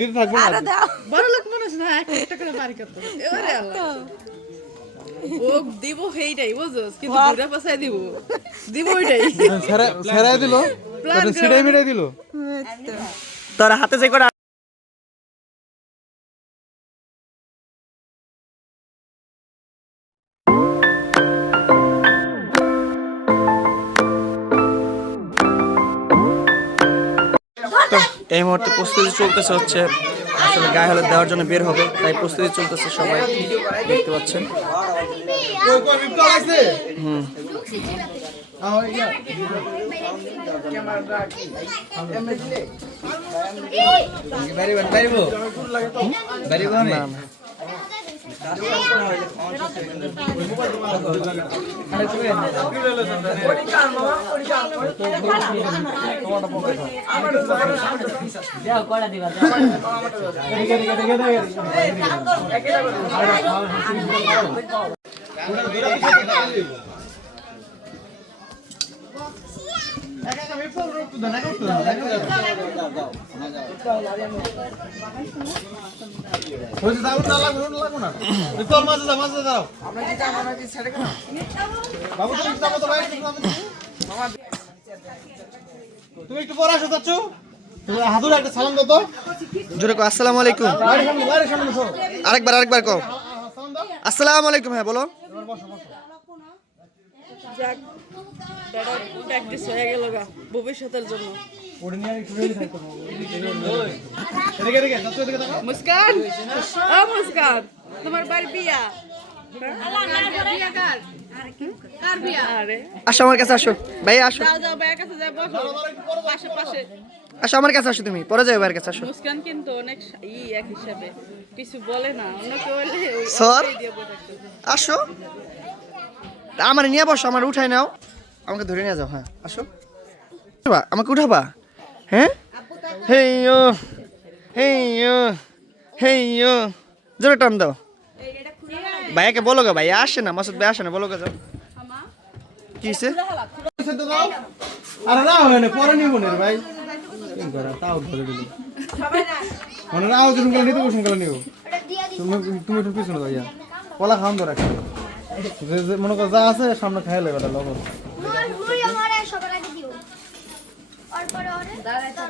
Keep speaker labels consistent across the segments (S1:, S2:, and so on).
S1: দিতে থাকব না
S2: বড় লোক মানুষ না এক একটা করে বাড়ি করতে। এবারে আল্লাহ। ও দিব সেইটাই বুঝছস? কিন্তু ঘুরে পাশায় দিব। দিব ওইটাই।
S1: ছেড়াই দিল সিটাই মিটাই দিল।
S3: তোর হাতে যে করে এই মুহূর্তে প্রস্তুতি চলতেছে হচ্ছে আসলে গায়ে হলে দেওয়ার জন্য বের হবে তাই প্রস্তুতি চলতেছে সবাই দেখতে পাচ্ছেন
S1: হুম ಕೊಡದಿವ তুমি একটু পরে আসো চাচ্ছু একটা সালাম দাও তো
S3: জোরে কো আসসালামু আলাইকুম। আরেকবার আরেকবার
S1: দাও
S3: আসসালামু আলাইকুম হ্যাঁ বলো।
S2: প্র্যাকটিস হয়ে গেল গা ভবিষ্যতের জন্য। মুস্কান? ও মুস্কান তোমার বাড়ি বিয়া।
S3: আসো আমার কাছে আসো। ভাই আসো।
S2: যাও যাও ভাইয়ের কাছে যাও বসো। পাশে পাশে
S3: আসো আমার কাছে আসো তুমি। পরে যাও ভাইয়ের কাছে আসো।
S2: মুস্কান কিন্তু অনেক ই এক হিসাবে। কিছু বলে না অন্য কেউ
S3: স্যার? আসো। আমার নিয়ে বসো আমার উঠাই নাও। আমাকে ধরে নিয়ে যাও হ্যাঁ আসো। আমাকে উঠাবা। হ্যাঁ? হেই ও হেই ও হেই জোরে টান দাও। ভাইয়াকে বলো গো, ভাইয়া আসে না, মাসুদ ভাই আসে না, বলো গো যাও। কি হয়েছে
S1: আরে না হয় না পরে নিব না ভাই। তাও ধরে দিল মানে না তুমি একটু পিছনে দাও ইয়া। কলা খাওয়ান ধরে মনে কর যা আছে, সামনে খাই লেবে এটা লবণ
S4: মুড়ি আমার সবার আগে দিও অল্পরে অরে তারপর আমি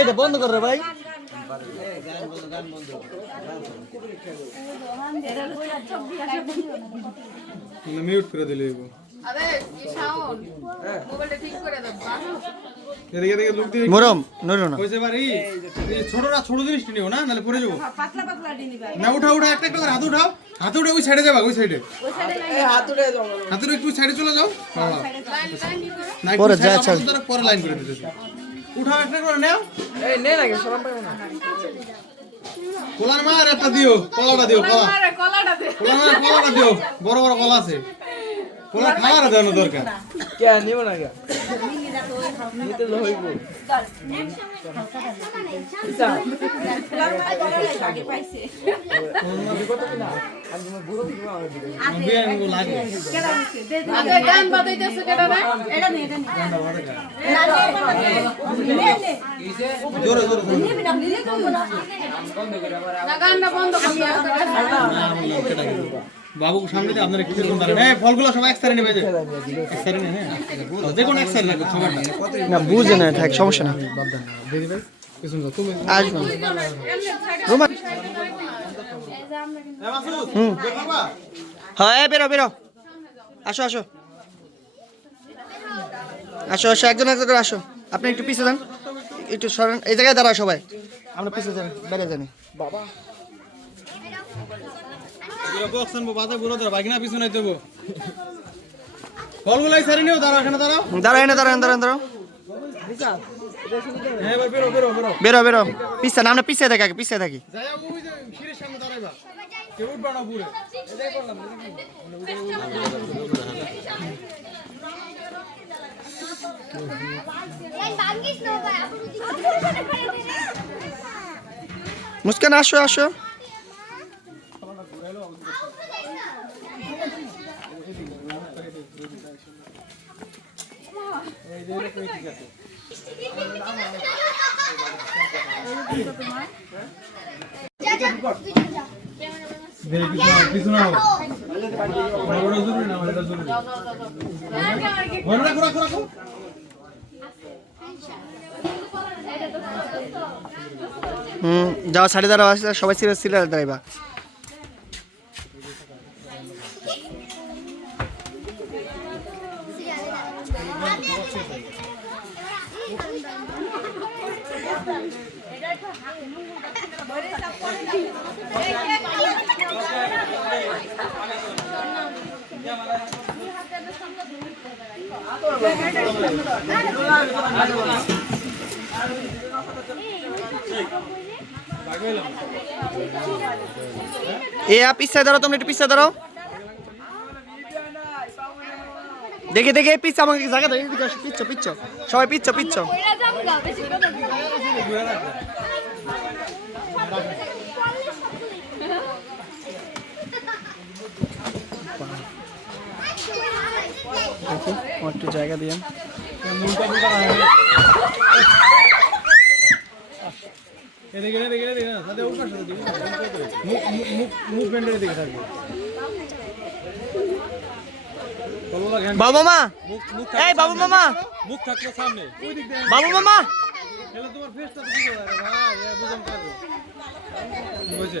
S3: এটা বন্ধ কর রে ভাই
S1: মিউট করে দিলে এগো এদিকে এদিকে লুক দিয়ে
S3: মরম নড়ো না।
S1: কইছে বাড়ি। ছোটরা ছোট জিনিসটা নিও না নালে পড়ে যাব। না উঠা উঠা একটা একটা হাত উঠাও। হাত উঠে ওই সাইডে যাবা ওই সাইডে
S5: হাত উঠে যাও
S1: হাত উঠে একটু সাইডে চলে যাও। হ্যাঁ, হ্যাঁ। না,
S3: পরে যা।
S1: তারা পরে লাইন করে দিতেছে। উঠাও একটা করে নাও।
S5: এই নে না সবাই পাবো না।
S1: কলার মার একটা দিও কলাটা দিও কলা। কলা মার কলাটা দিও। বড় বড় কলা আছে। কলা খাওয়ার দেওয়ানো দরকার
S5: কে নিব না কে নিতে তো হইব
S2: বন্ধ
S1: বাবু, সামনে দিয়ে আপনারা কিছু এই ফলগুলো সব এক নেবে। এক সাইডে নে হ্যাঁ। যে এক রাখো সবার
S3: না, বুঝে না থাক, সমস্যা না
S1: দিদি ভাই তুমি
S3: আসব রোমান
S1: করবা
S3: হ্যাঁ বেরো বেরো। আসো আসো। আসো আসো, একজন একজন করে আসো। আপনি একটু পিছিয়ে যান। একটু সরেন। এই জায়গায় দাঁড়াও সবাই। আমরা পিছিয়ে যান বেড়ে জানি
S1: বক্স আনব বাজার বুড়ো ধর বাগিনা পিছনে দেবো সারি নিও দাঁড়াও এখানে দাঁড়াও।
S3: দাঁড়াও এনে দাঁড়াও দাঁড়াও দাঁড়াও।
S1: হ্যাঁ বেরো বেরো বেরো।
S3: বেরো বেরো। পিছে না আমরা পিছিয়ে থাকি পিছিয়ে থাকি। মুস্কান আসো আসো। হুম সাড়ে দাঁড়াও সবাই সিরিয়াস সিরিয়াস দাঁড়াইবা। এ পিছিয়ে দাঁড়াও তোমরা একটু পিছিয়ে দাঁড়াও দেখে দেখে পিচ্ছে আমাকে জায়গা আসো, পিচ্ছ পিচ্ছ। সবাই পিচ্ছ পিচ্ছ
S6: কইরা যাম না বেশি কথা
S3: দেখি আমার একটু জায়গা দিয়ে। বাবু
S1: মুখ
S3: এই বাবু মামা!
S1: মুখ থাকল সামনে
S3: বাবু মামা
S1: তোমার বুঝে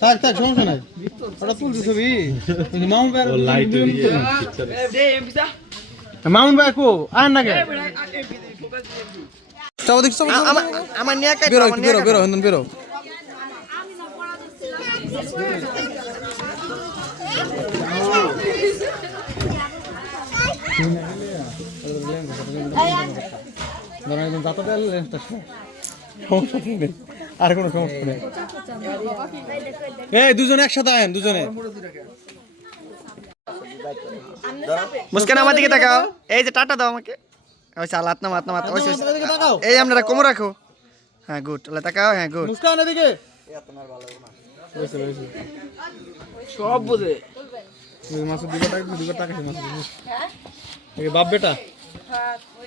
S1: থাকি থাকি সমস্যা নাই। ওটা তুলছি ছবি। মামুন ভাই মামুন ভাই না কে? চাও দেখছ
S3: আমার আমার নিয়ে কাটো
S1: বেরো বেরো বেরো হেন্দন বেরো। ধরো একদম দাঁতটা লেন্সটা সমস্যা নেই? আর কোনো সমস্যা নেই। এই দুজনে একসাথে আয়েন দুজনে।
S3: মুস্কান আমার দিকে তাকাও। এই যে টাটা দাও আমাকে। ওই চাল হাত নাম হাত নাম ওই এই আপনারা কোমর রাখো। হ্যাঁ গুড। তাহলে তাকাও হ্যাঁ গুড।
S1: মুস্কান এদিকে।
S4: সব বোঝে।
S1: টাকা টাকা বাপ বেটা।
S6: ওই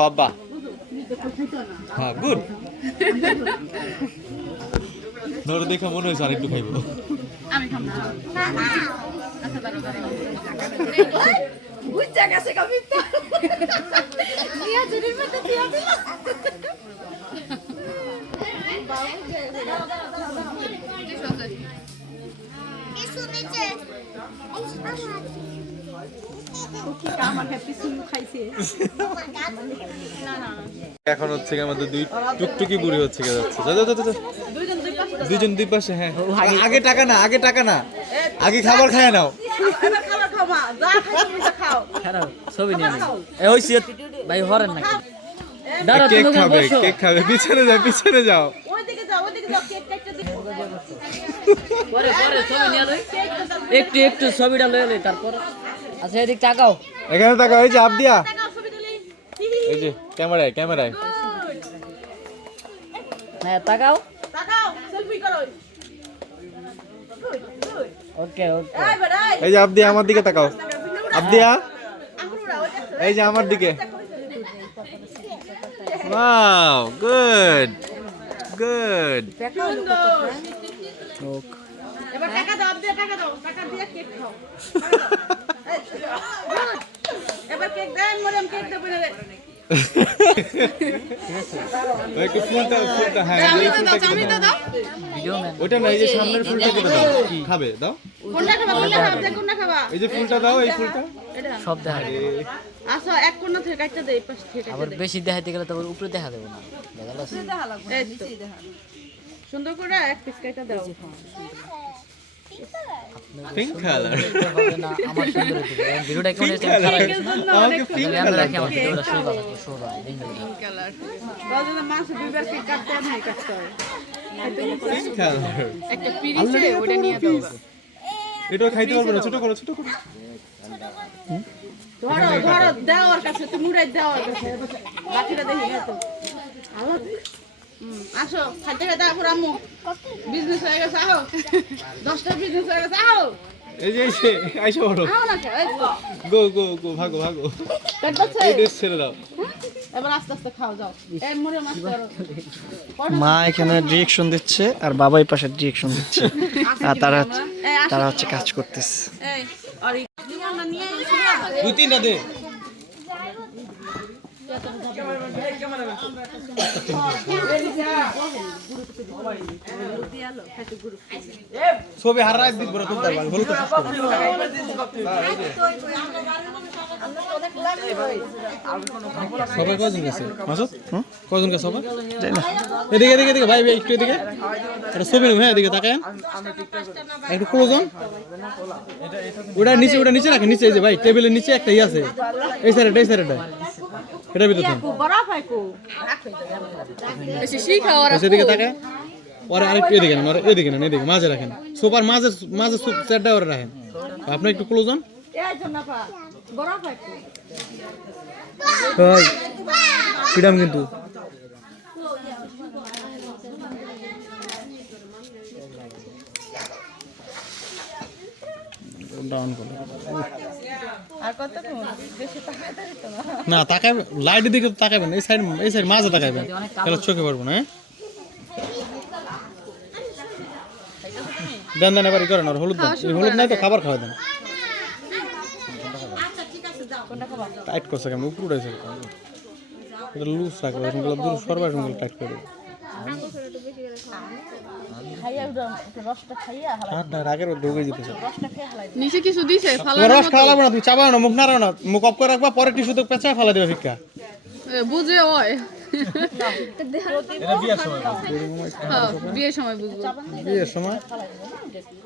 S2: আব্বা হ্যাঁ গুড ধরে দেখে মনে হয়েছে আরেকটু খাইবো
S5: আমি
S2: এখন হচ্ছে আমাদের দুই টুকটুকি বুড়ি হচ্ছে যাচ্ছে। দুইজন দুই পাশে হ্যাঁ আগে টাকা না আগে টাকা না। আগে খাবার খায় নাও।
S4: ছবি নিয়ে। ভাই হরেন নাকি? দাঁড়া
S2: কেক খাবে কেক খাবে। পিছনে যাও পিছনে যাও।
S5: ওইদিকে যাও ওইদিকে
S4: পরে পরে ছবি নিয়ে লই। একটু একটু ছবিটা লয়ে লই তারপর। আচ্ছা এদিক তাকাও।
S1: এখানে তাকা এই যে আপ দিয়া। এই যে ক্যামেরায় ক্যামেরায়।
S4: হ্যাঁ তাকাও।
S2: তাকাও সেলফি করো।
S4: ওকে ওকে
S2: এই বেড়াই
S1: এই। যে আপ দিয়া আমার দিকে তাকাও। আপ দিয়া। এই যে আমার দিকে। ওয়াও গুড গুড
S2: এবার টাকা দাও দিয়ে টাকা দাও টাকা দিয়ে কেক খাও। এবার কেক দেন মরিয়ম কেক দেবো না রে
S1: একটু ফুলটা দাও ওটা না এই যে সামনের ফুলটা কেটে দাও। খাবে দাও।
S2: কোনটা খাবা কোনটা খাবা আপনি কোনটা খাবা?
S1: এই যে ফুলটা দাও এই ফুলটা।
S4: সব দেখা যাবে
S2: আসো এক কোণ থেকে কাটতে দে পাশ থেকে
S4: আবার বেশি দেখাইতে গেলে তারপর উপরে দেখা দেবো না। দেখা যাচ্ছে
S2: এই তো। সুন্দর করে এক পিস কাটা দাও।
S1: পিঙ্ক কালার
S4: আমার সুন্দর ভিডিওটা কেমন হয়েছে?
S1: আমাকে পিঙ্ক
S4: আমি রাখি আমার ভিডিওটা শোভা লাগবে শোভা
S2: কালার দাদা মাছ দুইবার কেক কাটতে হয় কাটতে হয়
S1: পিঙ্ক কালার
S2: একটা পিরিছে ওটা নিয়ে দাও
S1: এটা খাইতে পারবে না ছোট করো ছোট করো।
S2: ধরো ধরো দাও ওর কাছে তুমি মুড়াই দাও ওর কাছে। বাকিটা দেখি না তো। আলো হুম, আসো খাইতে খাইতে আপুর আম্মু। বিজনেস হয়ে গেছে আহো। দশটা বিজনেস হয়ে গেছে আহো।
S1: এই যে এসে আইসা বড়
S2: আহো না কে, এই তো
S1: গো গো গো ভাগো ভাগো।
S2: পেট বাচ্চা
S1: ছেড়ে দাও।
S2: আস্তে আস্তে খাও যাও। এই মুড়ে মাছ করো
S3: মা এখানে ডিরেকশন দিচ্ছে আর বাবা এই পাশে ডিরেকশন দিচ্ছে। আর তারা তারা হচ্ছে কাজ করতেছে।
S2: এই আর এই জীবনটা নিয়ে এসে না
S1: দুই তিনটা দে। ছবি হার দিন বড় তুলতে সবাই কজন গেছে? মাসুদ? কজন গেছে সবাই? এদিকে এদিকে এদিকে, ভাই ভাই, একটু এদিকে। এটা ছবি নেব হ্যাঁ এদিকে তাকান একটু ক্লোজ অন ওটা নিচে ওটা নিচে রাখেন, নিচে, এই যে ভাই, টেবিলের নিচে একটা ই আছে। এই সাইডটা এই সাইডটা এটার ভিতরে থাকুন
S2: বড় পাইকো এসে শিখা ওরা
S1: আচ্ছা, এদিকে তাকান ওরা আরেকটু এদিকে নেন ওরা এদিকে নেন এদিকে মাঝে রাখেন। সোফার মাঝে মাঝে চেয়ারটা ওরা রাখেন। আপনি একটু ক্লোজ অন
S2: এই জন্য পা বড় পাইকো
S1: ভাই ফ্রিডম কিন্তু। ডাউন করো।
S2: আর বেশি না।
S1: না তাকাবে লাইটের দিকে তো তাকাবেন এই সাইড এই সাইড মাঝে তাকাবেন তাহলে চোখে পারব না হ্যাঁ? দেন দেন এবার করেন আর হলুদ দেন। এই হলুদ নাই তো খাবার খাওয়া দেন। টাইট করছে কেমন? উপর উঠেছে এটা লুজ রাখবে এরকম দূর সরবে এরকম টাইট করে
S2: নিচে কিছু দিছে?
S1: তোমার রস খাওয়া লাগবে না তুমি চাবাও না মুখ নাড়াও না। মুখ অফ করে রাখবা পরে টিস্যু তো পেঁচা ফেলা দেবে ভিক্ষা।
S2: বুঝে ওই।
S1: এটা বিয়ের সময়
S2: হ্যাঁ সময় বুঝব।
S1: বিয়ের সময়?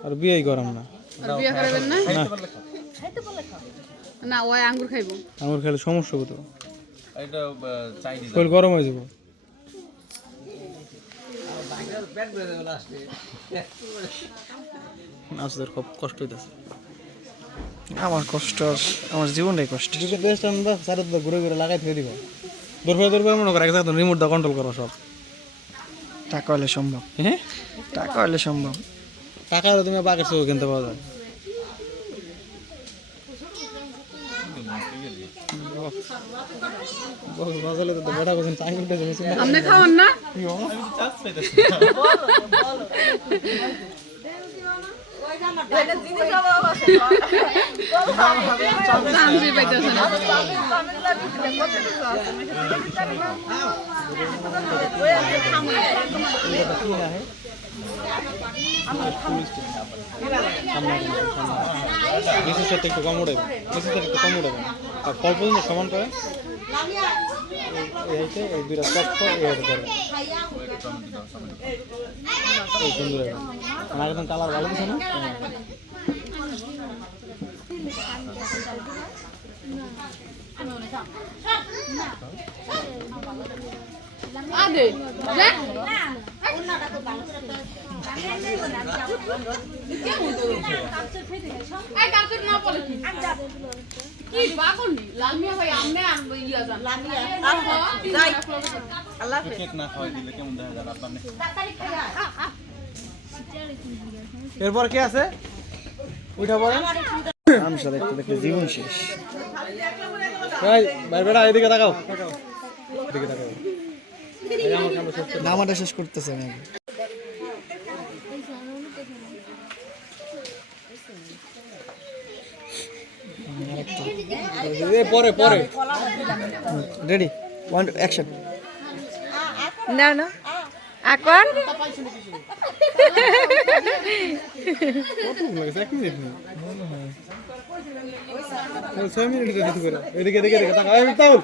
S1: আর বিয়েই গরম না।
S2: আর বিয়ে করবেন না?
S1: না।
S2: না ওই আঙ্গুর খাইবো।
S1: আমার খেলে সমস্যা হতো গরম হয়ে যাব। আসলে খুব কষ্ট হইতেছে।
S3: আমার কষ্ট আমার জীবনটাই কষ্ট।
S1: সারা তো ঘুরে ঘুরে লাগাই থেকে দিব। দরকার দরকার মনে করে একসাথে রিমোট দা কন্ট্রোল করো সব।
S3: টাকা হলে সম্ভব।
S1: হ্যাঁ?
S3: টাকা হলে সম্ভব।
S1: টাকা হলে তুমি বাঘের চোখ কিনতে পাওয়া যায় বাজালে তো বেটা চাই করতে যাচ্ছে
S2: আপনি খাওয়ান না? চান্সই পাইতেছে না
S1: বেশি সাথে একটু কম উঠে বেশি সাথে একটু কম উঠে ফল পর্যন্ত সমান করে। এই হইতে দুইটা চক্ষ এই ধরে এই সুন্দর আমার একদম কালার ভালো দিছে না
S2: আদে যা এই কাপড় না
S1: এরপর কে আছে? উঠা পড়েন
S3: আমসা দেখতে দেখতে জীবন শেষ।
S1: ভাই ভাই বেটা এদিকে তাকাও। এদিকে তাকাও।
S3: নামাটা শেষ করতেছে আমি
S1: পরে পরে।
S3: রেডি ওয়ান অ্যাকশন
S5: না না। এখন?
S1: ছয় মিনিট দিতে করে। এদিকে এদিকে এদিকে তাকাও।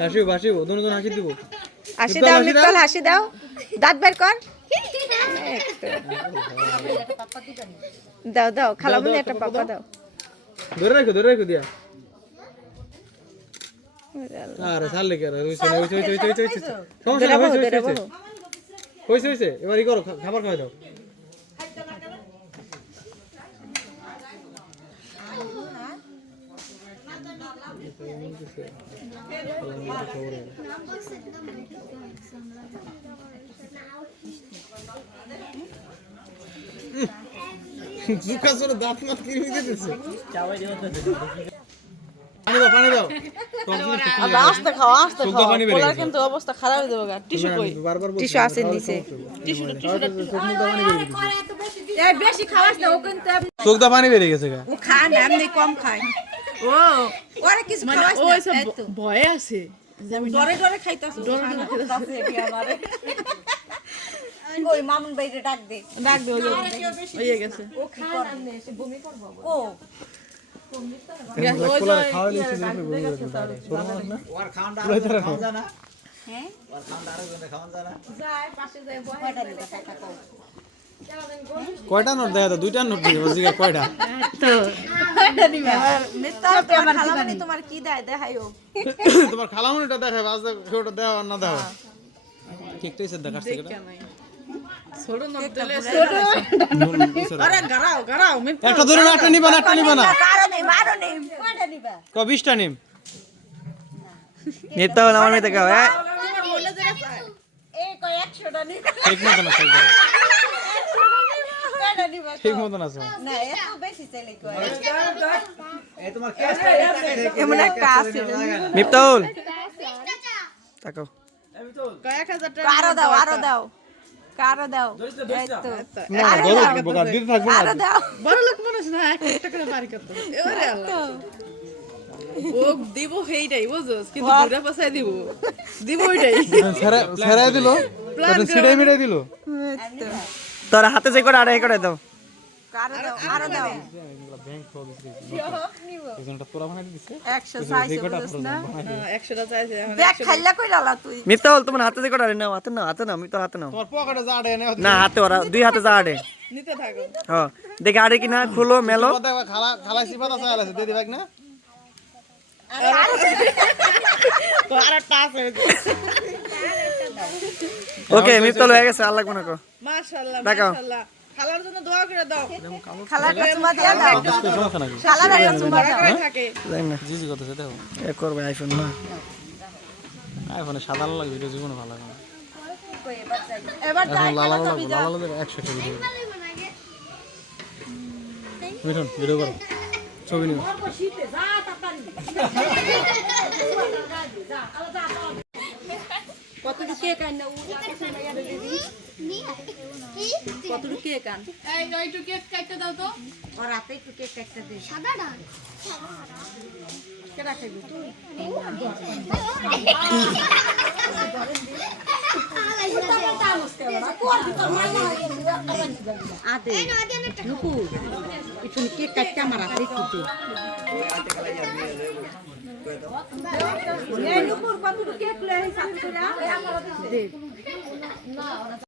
S1: হাসিও হাসিও। দুজন হাসি দিব।
S5: হাসি দাও নিকল হাসি দাও। দাঁত বের কর। দাও দাও খালা বলে একটা পাপা দাও।
S1: ধরে রাখো ধরে রাখো দিয়া। আরে ছাড়লে কে রে হইছে হইছে হইছে হইছে হইছে হইছে। হইছে এবার ই করো খাবার খাওয়াই দাও। জুকা সরে দাঁত মাত কিনে দিতেছে পানি দাও দাও।
S2: আস্তে খাও আস্তে। কিন্তু অবস্থা খারাপ হয়ে যাবে টিস্যু কই
S5: টিস্যু আছে নিচে
S2: টিস্যুটা
S1: চোখ মুখ দিয়ে পানি বেরিয়ে গেছে।
S5: বেশি খাওয়াস না ও কিন্তু
S1: চোখ দিয়ে পানি বেরিয়ে গেছে গা
S5: ও খায় এমনি কম খায়
S2: ও
S5: ওরে কিছু
S2: মানে ও
S5: না
S2: এসব
S5: তো।
S2: ভয়ে আছে? যে আমি
S5: ডরে ডরে খাইতাছ
S2: ডরে ডরে খেতেছি।
S5: ওই মামুন বাইরে ডাক দে।
S2: ডাক দে হয়ে গেছে।
S5: ও
S1: কোলারে খাওয়াইলে সে দেখবে বুঝে যাবে দাঁড়া। ছোট মানুষ না? পুরাই তারা খায়। কয়টা নোট দেখা দাও দুইটা নোট দিবে কয়টা?
S5: আমার তোমার কি দেয় দেখাইও
S1: তোমার খালামুনিটা দেখায় বাস ওটা দেওয়া না দেওয়া। কেকটাই সে দেখাচ্ছে কেটা একটা ধরে না একটা নিবা না একটা নিবা না।
S5: কারও নেই মারো নেই কয়টা নিবা।
S1: ক বিশটা নিম?
S3: নেতা হল আমার মেয়ে দেখাও হ্যাঁ।
S5: একশোটা নিবা
S1: ঠিক মতন আছে একবারে।
S5: কয়টা নিবা
S1: ঠিক মতন আছে।
S5: না এত বেশি চাইলে কয়? এমন একটা আছে
S3: মিফতাউল তাকাও।
S2: কয়েক হাজার টাকা
S5: আরও দাও আরও দাও। কারও দাও।
S1: না বোকা দিতে থাকব না
S2: বড় লোক মানুষ না এক টাকা বাড়ি করতে। এবারে আল্লাহ। ও দিব সেইটাই বুঝছস? কিন্তু ঘুরে দিব। দিব ওইটাই।
S1: দিল দিল।
S3: তোর হাতে যে করে আড়াই করে দাও
S5: কারও দাও আরও দাও
S1: একজনটা তোরা বানাই দিছে
S5: একশো চাইছে বুঝছ না
S2: একশোটা চাইছে এখন
S5: দেখ খাইলা কই ডালা তুই
S3: মিফতাউল তোমার হাতে যে করে নাও হাতে নাও হাতে নাও আমি তোর হাতে নাও
S1: তোর পকেটে যা আড়ে এনে
S3: না হাতে ওরা দুই হাতে যা আড়ে
S2: নিতে থাকো
S3: হ্যাঁ দেখে আড়ে কিনা খুলো মেলো
S1: না
S2: আর একটা আছে
S3: ওকে মিফতাউল হয়ে গেছে আর লাগবে না কো
S2: মাশাআল্লাহ মাশাআল্লাহ। খালার জন্য দোয়া করে দাও।
S5: খালা চুমা দিয়া দাও। খালার একটা চুমা দাও
S2: থাকে।
S3: না।
S1: জি জি করতেছে দেখো।
S3: এ করবে আইফোন না?
S1: আইফোনে সাদা আলো লাগবে জীবনে ভালো
S5: এবার
S1: লাল লাল ভিডিও মিঠুন ভিডিও করো। ছবি নিও।
S5: কতটুকু কেক আন কতটুকু কেক আন
S2: এই একটু কেক কাটতে দাও তো।
S5: ওর হাতে একটু কেক কাটতে দে।
S7: সাদা ডাল।
S5: কেডা খাইবি তুই? আদে নুকু একটু কেক কাটতে আমার হাতে একটু দে এই নুকুর কতটুকু কেক লয়ে আইছ দে